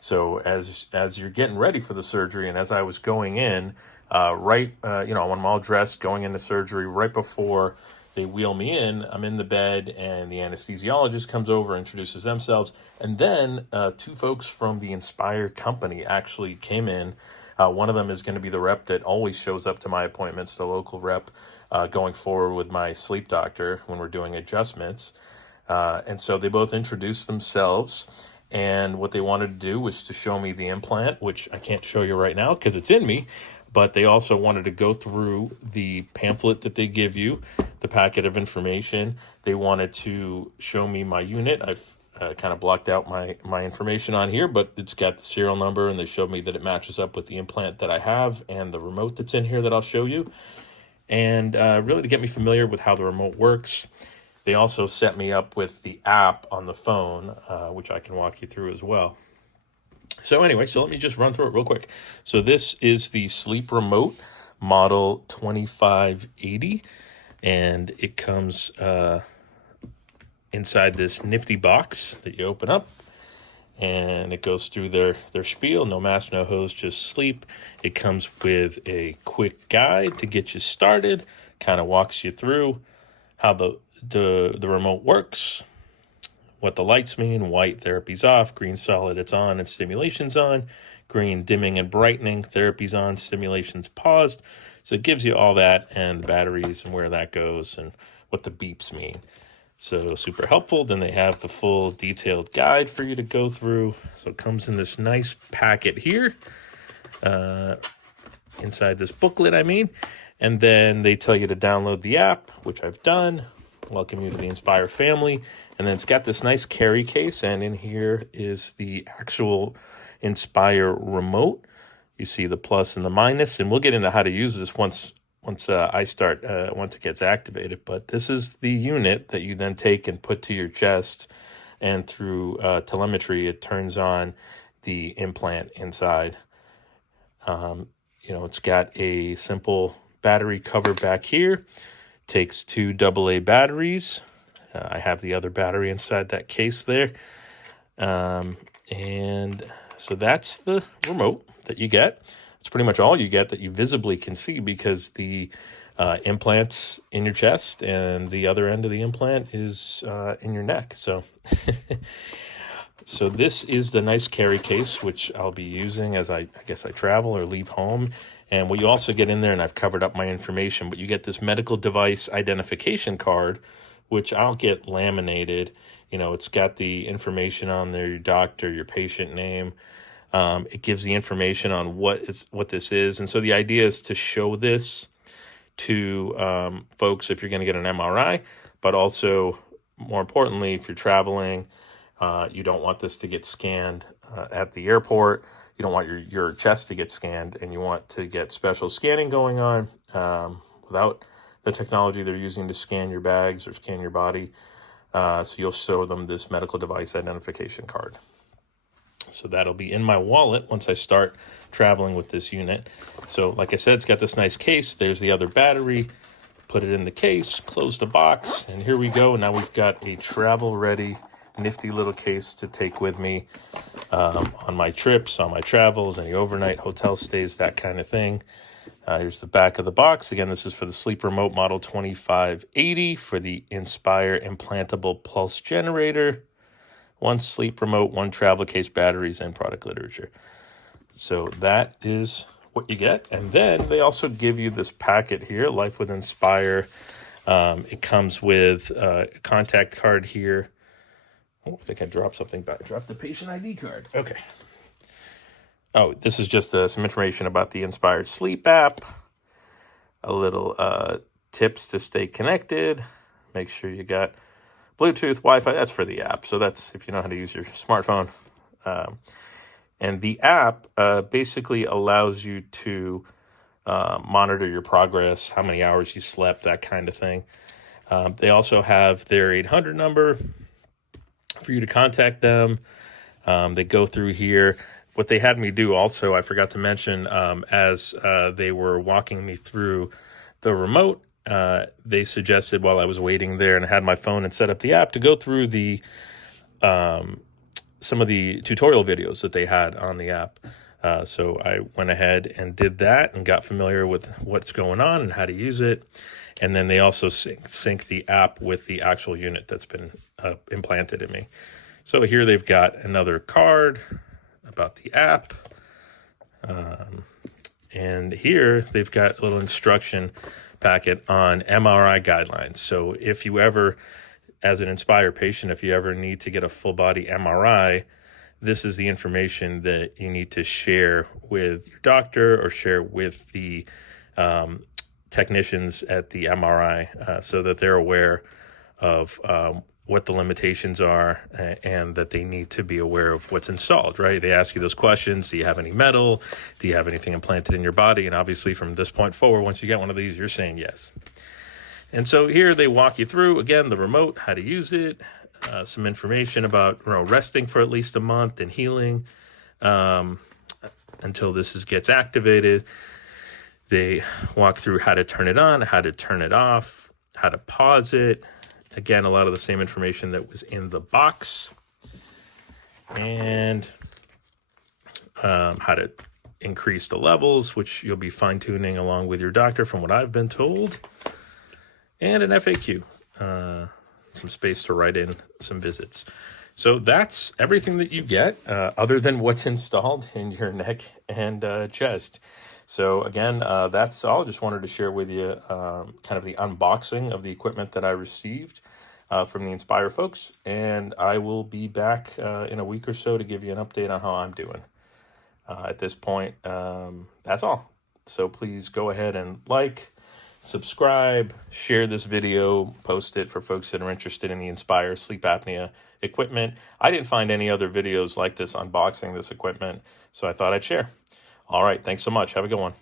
So as you're getting ready for the surgery, and as I was going in, when I'm all dressed, going into surgery, right before they wheel me in, I'm in the bed, and the anesthesiologist comes over, introduces themselves, and then two folks from the Inspire company actually came in. One of them is going to be the rep that always shows up to my appointments, the local rep, going forward with my sleep doctor when we're doing adjustments. And so they both introduced themselves, and what they wanted to do was to show me the implant, which I can't show you right now because it's in me, but they also wanted to go through the pamphlet that they give you, the packet of information. They wanted to show me my unit. I've kind of blocked out my information on here, but it's got the serial number, and they showed me that it matches up with the implant that I have and the remote that's in here that I'll show you. And really to get me familiar with how the remote works. They also set me up with the app on the phone, which I can walk you through as well. So anyway, so let me just run through it real quick. So this is the Sleep Remote Model 2580, and it comes inside this nifty box that you open up, and it goes through their spiel: no mask, no hose, just sleep. It comes with a quick guide to get you started, kind of walks you through how the remote works, what the lights mean. White, therapy's off; green, solid, it's on and stimulation's on; green, dimming and brightening, therapy's on, stimulation's paused. So it gives you all that, and the batteries and where that goes and what the beeps mean. So super helpful. Then they have the full detailed guide for you to go through. So it comes in this nice packet here, inside this booklet, and then they tell you to download the app, which I've done. Welcome you to the Inspire family. And then it's got this nice carry case, and in here is the actual Inspire remote. You see the plus and the minus, and we'll get into how to use this once it gets activated. But this is the unit that you then take and put to your chest, and through telemetry, it turns on the implant inside. It's got a simple battery cover back here. Takes 2 AA batteries. I have the other battery inside that case there. And so that's the remote that you get. It's pretty much all you get that you visibly can see, because the implant's in your chest and the other end of the implant is in your neck. So so this is the nice carry case, which I'll be using as I guess I travel or leave home. And what you also get in there, and I've covered up my information, but you get this medical device identification card, which I'll get laminated. It's got the information on there, your doctor, your patient name. It gives the information on what this is. And so the idea is to show this to folks if you're going to get an MRI, but also, more importantly, if you're traveling, you don't want this to get scanned at the airport. You don't want your chest to get scanned, and you want to get special scanning going on without the technology they're using to scan your bags or scan your body. So you'll show them this medical device identification card. So that'll be in my wallet once I start traveling with this unit. So like I said, it's got this nice case. There's the other battery. Put it in the case, close the box, and here we go. Now we've got a travel-ready, nifty little case to take with me on my trips, on my travels, any overnight hotel stays, that kind of thing. Here's the back of the box. Again, this is for the Sleep Remote Model 2580 for the Inspire Implantable Pulse Generator. 1 sleep remote, 1 travel case, batteries, and product literature. So that is what you get. And then they also give you this packet here, Life with Inspire. It comes with a contact card here. Oh, I think I dropped something back. I dropped the patient ID card. Okay. Oh, this is just some information about the Inspire Sleep app. A little tips to stay connected. Make sure you got Bluetooth, Wi-Fi. That's for the app. So that's if you know how to use your smartphone. And the app basically allows you to monitor your progress, how many hours you slept, that kind of thing. They also have their 800 number for you to contact them. They go through here. What they had me do also, I forgot to mention, as they were walking me through the remote, they suggested while I was waiting there and I had my phone and set up the app to go through the some of the tutorial videos that they had on the app. So I went ahead and did that and got familiar with what's going on and how to use it. And then they also sync the app with the actual unit that's been implanted in me. So here they've got another card about the app. And here they've got a little instruction packet on MRI guidelines. So if you ever, as an Inspire patient, if you ever need to get a full body MRI, this is the information that you need to share with your doctor or share with the technicians at the MRI so that they're aware of what the limitations are and that they need to be aware of what's installed, right? They ask you those questions. Do you have any metal? Do you have anything implanted in your body? And obviously from this point forward, once you get one of these, you're saying yes. And so here they walk you through, again, the remote, how to use it, some information about resting for at least a month and healing until this gets activated. They walk through how to turn it on, how to turn it off, how to pause it. Again, a lot of the same information that was in the box. And how to increase the levels, which you'll be fine-tuning along with your doctor from what I've been told. And an FAQ, some space to write in some visits. So that's everything that you get other than what's installed in your neck and chest. So again, that's all. Just wanted to share with you kind of the unboxing of the equipment that I received from the Inspire folks. And I will be back in a week or so to give you an update on how I'm doing. At this point, that's all. So please go ahead and like, subscribe, share this video, post it for folks that are interested in the Inspire sleep apnea equipment. I didn't find any other videos like this unboxing this equipment, so I thought I'd share. All right, thanks so much. Have a good one.